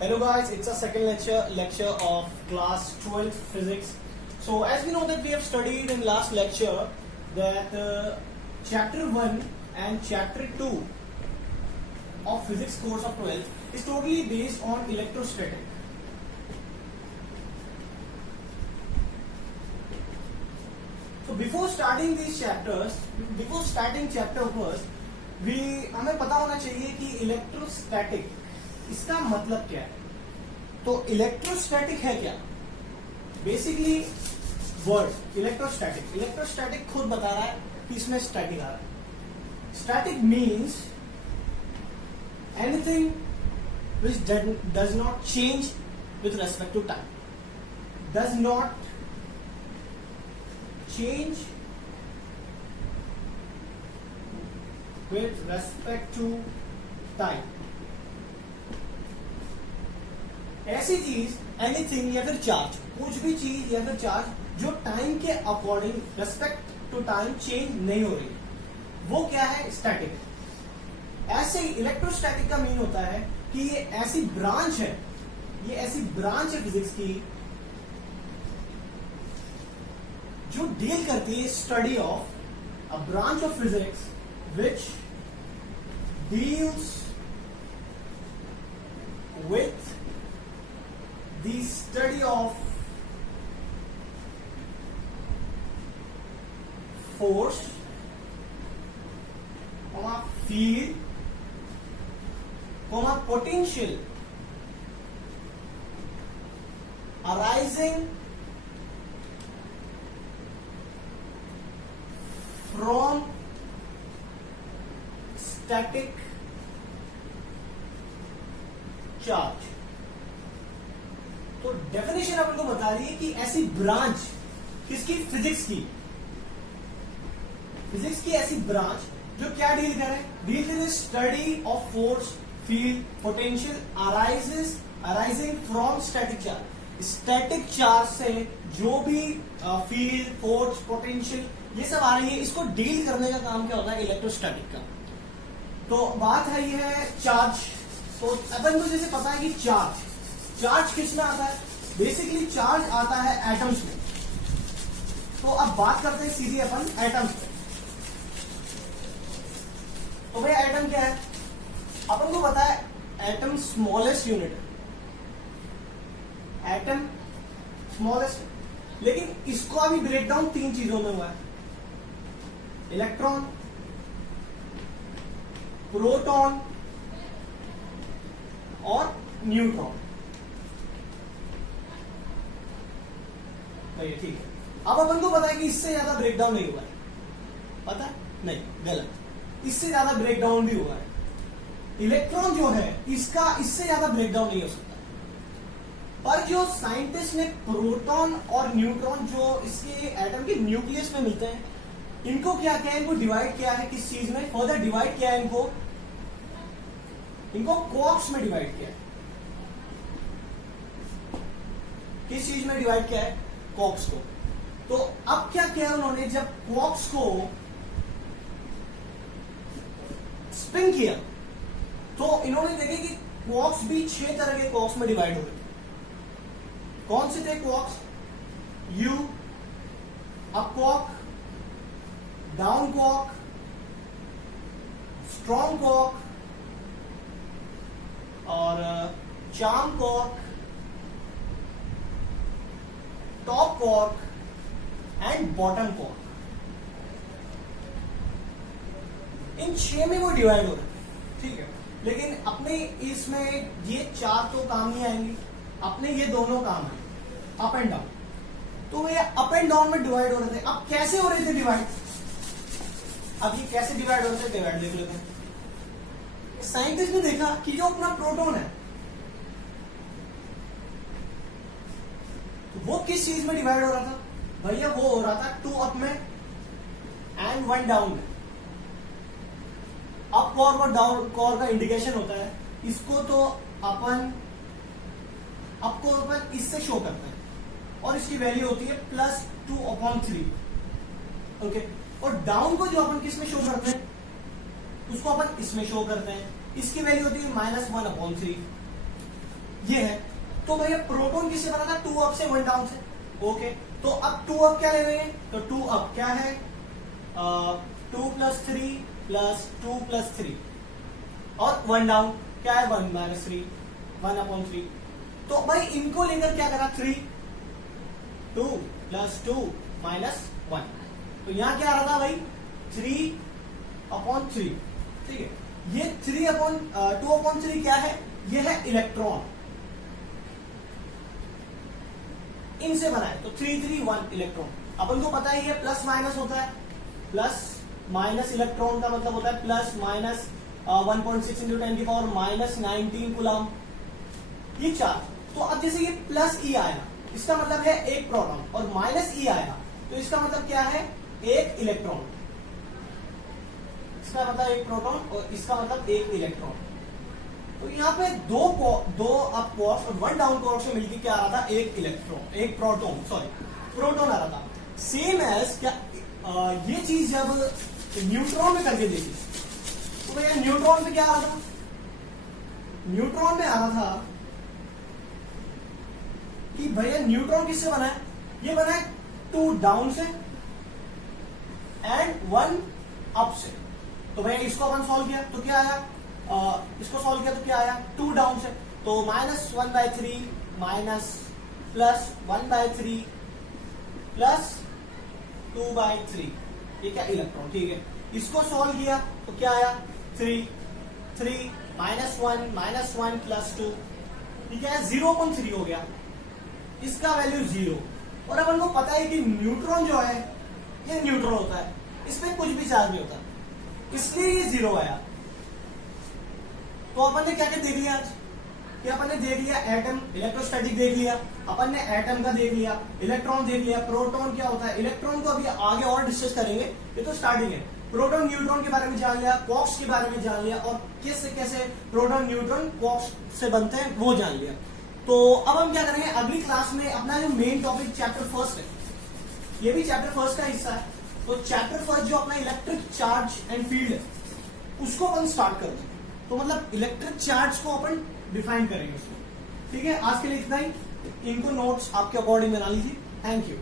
Hello guys, it's a second lecture of class 12 physics. So as we know that we have studied in last lecture that chapter 1 and chapter 2 of physics course of 12 is totally based on electrostatic. So before starting these chapters, before starting chapter first, हमें पता होना चाहिए कि electrostatic इसका मतलब क्या है. तो इलेक्ट्रोस्टैटिक है क्या? बेसिकली वर्ड इलेक्ट्रोस्टैटिक खुद बता रहा है कि इसमें स्टैटिक आ रहा है. Static means anything which does not change with respect to time, does not change with respect to time. ऐसी चीज एनीथिंग या फिर चार्ज, कुछ भी चीज या फिर चार्ज जो टाइम के according respect to time change नहीं हो रही, वो क्या है? स्टैटिक. ऐसे ही इलेक्ट्रोस्टैटिक का मीन होता है कि ये ऐसी ब्रांच है, ये ऐसी ब्रांच है फिजिक्स की जो डील करती है study of a branch of physics which deals with the study of force, field, potential arising from static charge. तो डेफिनेशन अपन को बता रही है कि ऐसी ब्रांच किसकी? फिजिक्स की ऐसी ब्रांच जो क्या डील करे? डील करे study of force, field, potential arising from static charge. Static charge से जो भी फील्ड, फोर्स, पोटेंशियल ये सब आ रही है, इसको डील करने का काम क्या होता है? इलेक्ट्रोस्टैटिक का. तो बात है ये है चार्ज. तो अपन को जैसे पता है कि चार्ज किसमें आता है? बेसिकली चार्ज आता है एटम्स में. तो अब बात करते हैं सीधी अपन एटम्स में. तो भाई एटम क्या है? अपन को पता है एटम स्मॉलेस्ट यूनिट है, एटम स्मॉलेस्ट. लेकिन इसको अभी ब्रेकडाउन तीन चीजों में हुआ है: इलेक्ट्रॉन, प्रोटॉन और न्यूट्रॉन. ठीक है. अब अपन को पता है कि इससे ज्यादा ब्रेकडाउन नहीं हुआ है. पता है? नहीं, गलत. इससे ज्यादा ब्रेकडाउन भी हुआ है. इलेक्ट्रॉन जो है इसका इससे ज्यादा ब्रेकडाउन नहीं हो सकता. पर जो साइंटिस्ट ने प्रोटॉन और न्यूट्रॉन जो इसके एटम के न्यूक्लियस में मिलते हैं, इनको क्या किया है? इनको डिवाइड किया है किस चीज में? फर्दर डिवाइड किया है इनको क्वार्क्स में डिवाइड किया है. किस चीज में डिवाइड किया है? क्वार्क्स को. तो अब क्या किया उन्होंने? जब क्वार्क्स को स्पिन किया तो इन्होंने देखे कि क्वार्क्स भी 6 तरह के क्वार्क्स में डिवाइड हो गए. कौन से थे quarks? U, up quark, down quark, strong quark और charm quark, top quark and bottom quark. इन 6 में वो डिवाइड हो रहे हैं. ठीक है. लेकिन अपने इसमें ये 4 तो काम नहीं आएंगे, अपने ये दोनों काम है, अप एंड डाउन. तो ये अप एंड डाउन में डिवाइड हो रहे थे. अब कैसे हो रहे थे डिवाइड? अब ये कैसे डिवाइड हो रहे थे? डिवाइड देख लेते हैं. साइंटिस्ट ने देखा कि जो अपना प्रोटॉन है तो वो किस चीज में डिवाइड हो रहा था? भैया वो हो रहा था 2 अप में एंड 1 डाउन में. अप कॉर्क और डाउन कॉर्क का इंडिकेशन होता है. इसको तो अपन आपको अपन इससे शो करते हैं और इसकी वैल्यू होती है +2/3. ओके. और डाउन को जो अपन किस में शो करते हैं? उसको अपन इसमें शो करते हैं. इसकी वैल्यू होती है -1/3. ये है। तो भैया प्रोटॉन किससे बना था? 2 अप से 1 डाउन से। ओके, तो अब 2 अप क्या ले रहे हैं? तो 2 अप क्या है? 2 + 3 + 2 + 3 और 1 डाउन क्या है? 1 - 3 1/3। तो भाई इनको लेकर क्या करा? 3 2 + 2 - 1। तो यहां क्या आ रहा था भाई? 3/3। ठीक है, ये 2/3 क्या है? ये है इलेक्ट्रॉन, इनसे बना है। तो 3 3 1 इलेक्ट्रॉन। अपन को पता ही है प्लस माइनस होता है, प्लस माइनस इलेक्ट्रॉन का मतलब होता है प्लस माइनस 1.6 × 10 - 19 कूलम, ये चार्ज। तो अब जैसे ये प्लस ई आया, इसका मतलब है एक प्रोटॉन, और माइनस ई आया तो इसका मतलब क्या है? एक इलेक्ट्रॉन। इसका मतलब एक प्रोटॉन और इसका मतलब एक इलेक्ट्रॉन। तो यहाँ पे दो अप क्वार्ट्स और 1 डाउन क्वार्ट से मिलकर क्या आ रहा था? एक इलेक्ट्रॉन, एक प्रोटॉन आ रहा था। सेम एज क्या ये चीज जब न्यूट्रॉन में करके देखी, तो भैया न्यूट्रॉन में क्या आ रहा था? न्यूट्रॉन में आ रहा था कि भैया न्यूट्रॉन किससे बना है? ये बना है 2 डाउन से एंड 1 अप से। तो भैया इसको अपन सॉल्व किया तो क्या आया? इसको सॉल्व किया तो क्या आया? 2 डाउन से, तो -1/3 माइनस प्लस 1/3 प्लस 2/3, ये क्या? इलेक्ट्रॉन। ठीक है, इसको सॉल्व किया तो क्या आया? 3 3 -1 -1 + 2, ये क्या है? 0.3 हो गया, इसका वैल्यू 0। और अपन को पता है कि न्यूट्रॉन जो है ये न्यूट्रल होता है, इसमें कुछ भी चार्ज नहीं होता, इसलिए ये 0 आया। तो अपन ने क्या क्या देख लिया आज? कि अपन ने देख लिया एटम, इलेक्ट्रोस्टैटिक देख लिया, अपन ने एटम का देख लिया, इलेक्ट्रॉन देख लिया, प्रोटॉन क्या होता है, इलेक्ट्रॉन को अभी आगे और डिस्कस करेंगे, ये तो स्टार्टिंग है। प्रोटॉन न्यूट्रॉन के बारे में जान लिया, क्वार्क्स के बारे में जान लिया, और कैसे कैसे प्रोटॉन न्यूट्रॉन क्वार्क्स से बनते हैं वो जान लिया। तो अब हम क्या करेंगे अगली क्लास में? अपना जो मेन टॉपिक चैप्टर 1 है, ये भी चैप्टर 1 का हिस्सा है। तो चैप्टर 1 जो अपना इलेक्ट्रिक चार्ज एंड फील्ड है, उसको अपन स्टार्ट करेंगे। तो मतलब इलेक्ट्रिक चार्ज को अपन डिफाइन करेंगे उसमें। ठीक है, आज के लिए इतना ही। इनको नोट्स आपके अकॉर्डिंग बना लीजिए। Thank you.